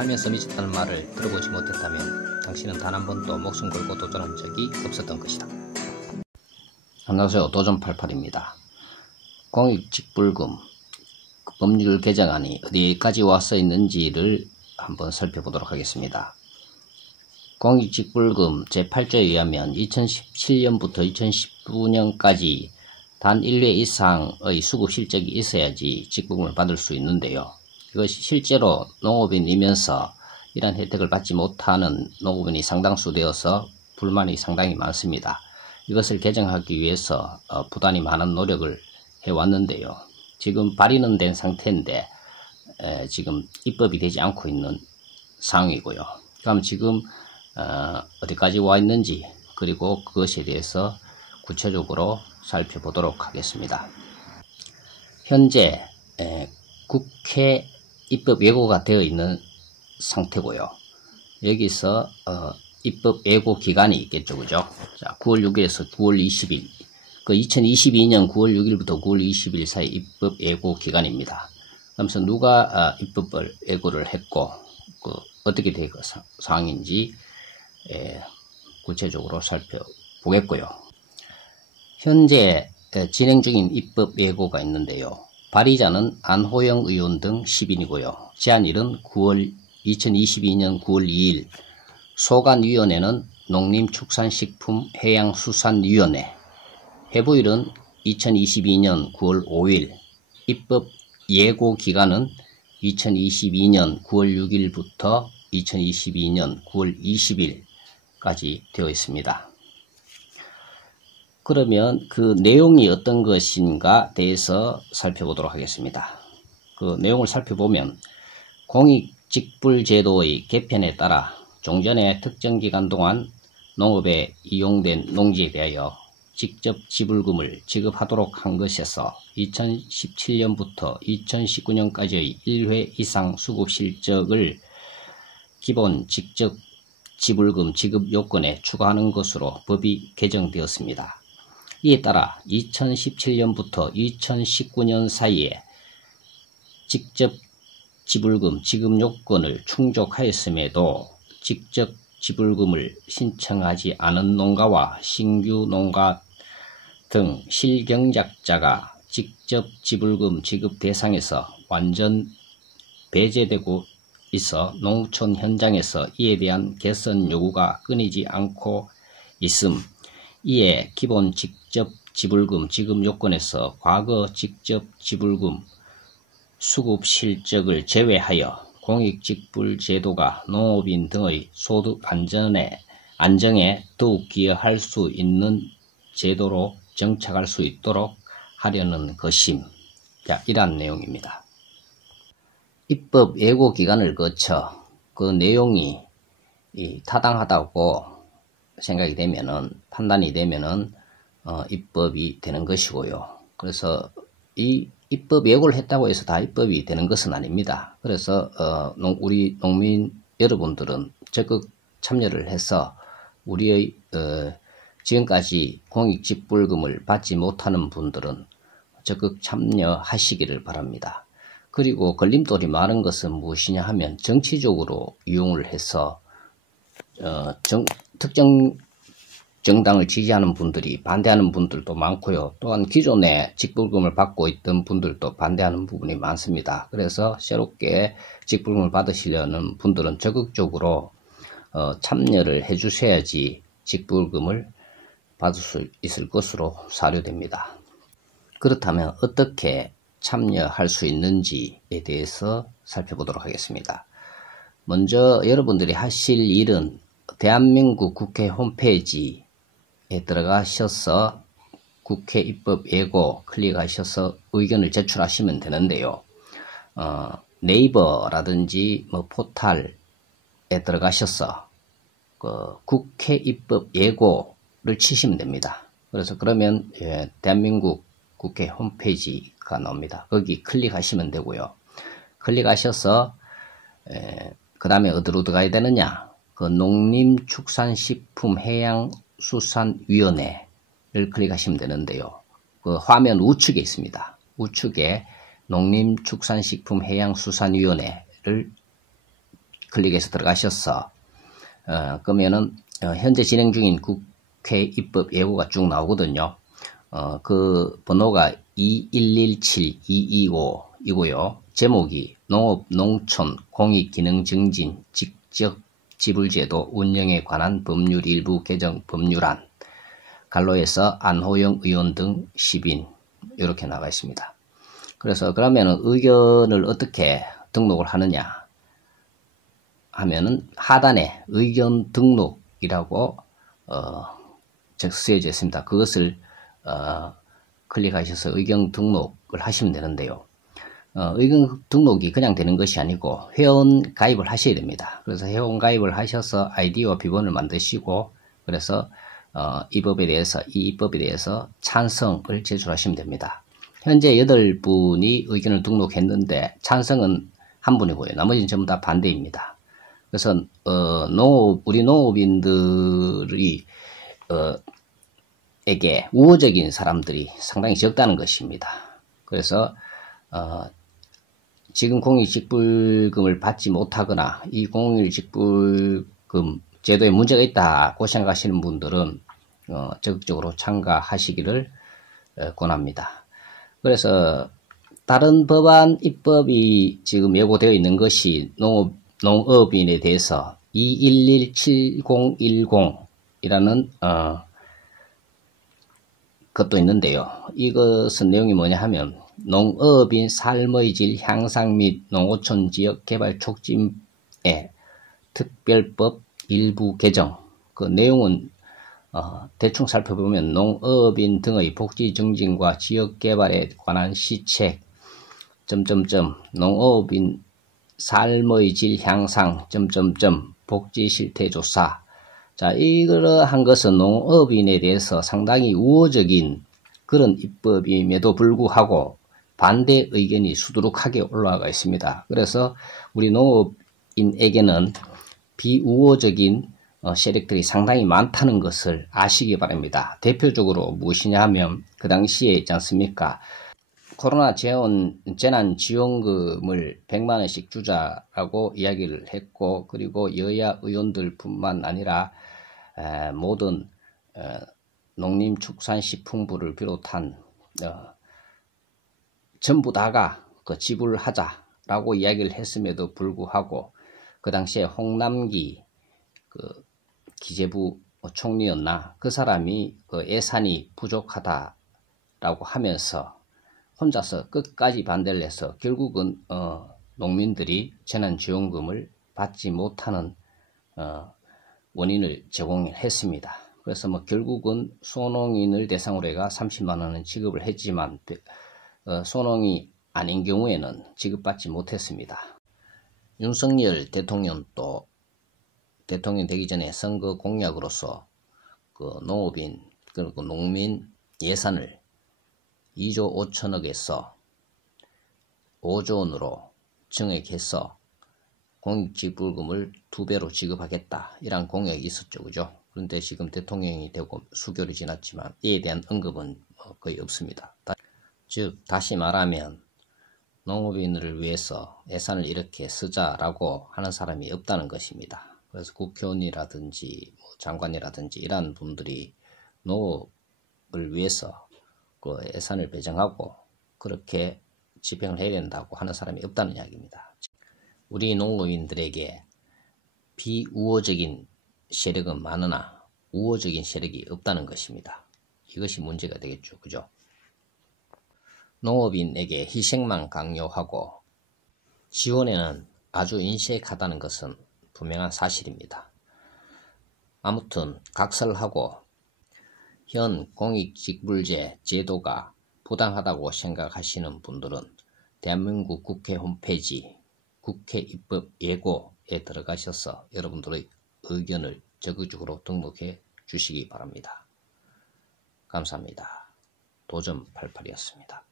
살면서 미쳤다는 말을 들어보지 못했다면 당신은 단 한 번도 목숨 걸고 도전한 적이 없었던 것이다. 안녕하세요. 도전88입니다. 공익직불금 법률 개정안이 어디까지 와서 있는지를 한번 살펴보도록 하겠습니다. 공익직불금 제8조에 의하면 2017년부터 2019년까지 단 1회 이상의 수급 실적이 있어야지 직불금을 받을 수 있는데요. 이것이 실제로 농업인이면서 이러한 혜택을 받지 못하는 농업인이 상당수 되어서 불만이 상당히 많습니다. 이것을 개정하기 위해서 부단히 많은 노력을 해왔는데요. 지금 발의는 된 상태인데 지금 입법이 되지 않고 있는 상황이고요. 그럼 지금 어디까지 와 있는지 그리고 그것에 대해서 구체적으로 살펴보도록 하겠습니다. 현재 국회 입법 예고가 되어 있는 상태고요. 여기서 입법 예고 기간이 있겠죠, 그죠? 자, 9월 6일에서 9월 20일, 그 2022년 9월 6일부터 9월 20일 사이 입법 예고 기간입니다. 그러면서 누가 입법을 예고를 했고, 어떻게 된 상황인지 구체적으로 살펴보겠고요. 현재 진행 중인 입법 예고가 있는데요. 발의자는 안호영 의원 등 10인이고요. 제안일은 2022년 9월 2일, 소관위원회는 농림축산식품해양수산위원회, 회부일은 2022년 9월 5일, 입법 예고 기간은 2022년 9월 6일부터 2022년 9월 20일까지 되어 있습니다. 그러면 그 내용이 어떤 것인가 대해서 살펴보도록 하겠습니다. 그 내용을 살펴보면 공익직불제도의 개편에 따라 종전의 특정 기간 동안 농업에 이용된 농지에 대하여 직접 지불금을 지급하도록 한 것에서 2017년부터 2019년까지의 1회 이상 수급 실적을 기본 직접 지불금 지급 요건에 추가하는 것으로 법이 개정되었습니다. 이에 따라 2017년부터 2019년 사이에 직접 지불금 지급 요건을 충족하였음에도 직접 지불금을 신청하지 않은 농가와 신규 농가 등 실경작자가 직접 지불금 지급 대상에서 완전 배제되고 있어 농촌 현장에서 이에 대한 개선 요구가 끊이지 않고 있음. 이에 기본 직접 지불금 지급 요건에서 과거 직접 지불금 수급 실적을 제외하여 공익직불제도가 농업인 등의 소득 안정에 더욱 기여할 수 있는 제도로 정착할 수 있도록 하려는 것임. 자, 이러한 내용입니다. 입법 예고 기간을 거쳐 그 내용이 타당하다고 생각이 되면은, 판단이 되면은 입법이 되는 것이고요. 그래서 이 입법 예고를 했다고 해서 다 입법이 되는 것은 아닙니다. 그래서 우리 농민 여러분들은 적극 참여를 해서 우리의 지금까지 공익직불금을 받지 못하는 분들은 적극 참여하시기를 바랍니다. 그리고 걸림돌이 많은 것은 무엇이냐 하면 정치적으로 이용을 해서 특정 정당을 지지하는 분들이 반대하는 분들도 많고요. 또한 기존에 직불금을 받고 있던 분들도 반대하는 부분이 많습니다. 그래서 새롭게 직불금을 받으시려는 분들은 적극적으로 참여를 해주셔야지 직불금을 받을 수 있을 것으로 사료됩니다. 그렇다면 어떻게 참여할 수 있는지에 대해서 살펴보도록 하겠습니다. 먼저 여러분들이 하실 일은 대한민국 국회 홈페이지에 들어가셔서 국회 입법 예고 클릭하셔서 의견을 제출하시면 되는데요. 네이버라든지 포탈에 들어가셔서 국회 입법 예고를 치시면 됩니다. 그래서 그러면 대한민국 국회 홈페이지가 나옵니다. 거기 클릭하시면 되고요. 클릭하셔서 그 다음에 어디로 들어가야 되느냐? 그 농림축산식품해양수산위원회를 클릭하시면 되는데요. 그 화면 우측에 있습니다. 우측에 농림축산식품해양수산위원회를 클릭해서 들어가셔서 그러면은 현재 진행 중인 국회 입법 예고가 쭉 나오거든요. 그 번호가 2117225이고요. 제목이 농업, 농촌, 공익 기능 증진, 직접 지불제도 운영에 관한 법률 일부 개정 법률안, 갈로에서 안호영 의원 등 10인 이렇게 나가 있습니다. 그래서 그러면은 의견을 어떻게 등록을 하느냐 하면은 하단에 의견 등록이라고 쓰여져 있습니다. 그것을 클릭하셔서 의견 등록을 하시면 되는데요. 의견 등록이 그냥 되는 것이 아니고 회원 가입을 하셔야 됩니다. 그래서 회원 가입을 하셔서 아이디와 비번을 만드시고 그래서 이 입법에 대해서 찬성을 제출하시면 됩니다. 현재 8분이 의견을 등록했는데 찬성은 한 분이고요. 나머지는 전부 다 반대입니다. 그래서 우리 농업인들이 에게 우호적인 사람들이 상당히 적다는 것입니다. 그래서 지금 공익직불금을 받지 못하거나 이 공익직불금 제도에 문제가 있다고 생각하시는 분들은 적극적으로 참가하시기를 권합니다. 그래서 다른 법안 입법이 지금 예고되어 있는 것이 농업인에 대해서 2117010이라는 것도 있는데요. 이것은 내용이 뭐냐 하면 농업인 삶의 질 향상 및 농어촌 지역 개발 촉진의 특별법 일부 개정. 그 내용은 대충 살펴보면 농업인 등의 복지 증진과 지역 개발에 관한 시책 농업인 삶의 질 향상 복지 실태 조사. 자, 이러한 것은 농업인에 대해서 상당히 우호적인 그런 입법임에도 불구하고 반대 의견이 수두룩하게 올라가 있습니다. 그래서 우리 농업인에게는 비우호적인 세력들이 상당히 많다는 것을 아시기 바랍니다. 대표적으로 무엇이냐 하면 그 당시에 있지 않습니까? 코로나 재난지원금을 100만 원씩 주자라고 이야기를 했고 그리고 여야 의원들 뿐만 아니라 모든 농림축산식품부를 비롯한 전부 다가 지불하자라고 이야기를 했음에도 불구하고 그 당시에 홍남기 기재부 총리였나 그 사람이 예산이 부족하다라고 하면서 혼자서 끝까지 반대를 해서 결국은 농민들이 재난지원금을 받지 못하는 원인을 제공했습니다. 그래서 결국은 소농인을 대상으로 해가 30만 원은 지급을 했지만 소농이 아닌 경우에는 지급받지 못했습니다. 윤석열 대통령도 대통령 되기 전에 선거 공약으로서 농업인 그리고 농민 예산을 2조 5천억에서 5조 원으로 증액해서 공익지불금을 2배로 지급하겠다 이런 공약이 있었죠. 그죠? 그런데 지금 대통령이 되고 수개월이 지났지만 이에 대한 언급은 거의 없습니다. 즉 다시 말하면 농업인을 위해서 예산을 이렇게 쓰자라고 하는 사람이 없다는 것입니다. 그래서 국회의원이라든지 장관이라든지 이러한 분들이 농업을 위해서 예산을 배정하고 그렇게 집행을 해야 된다고 하는 사람이 없다는 이야기입니다. 우리 농업인들에게 비우호적인 세력은 많으나 우호적인 세력이 없다는 것입니다. 이것이 문제가 되겠죠. 그죠? 농업인에게 희생만 강요하고 지원에는 아주 인색하다는 것은 분명한 사실입니다. 아무튼 각설하고 현 공익직불제 제도가 부당하다고 생각하시는 분들은 대한민국 국회 홈페이지 국회 입법 예고에 들어가셔서 여러분들의 의견을 적극적으로 등록해 주시기 바랍니다. 감사합니다. 도전88이었습니다.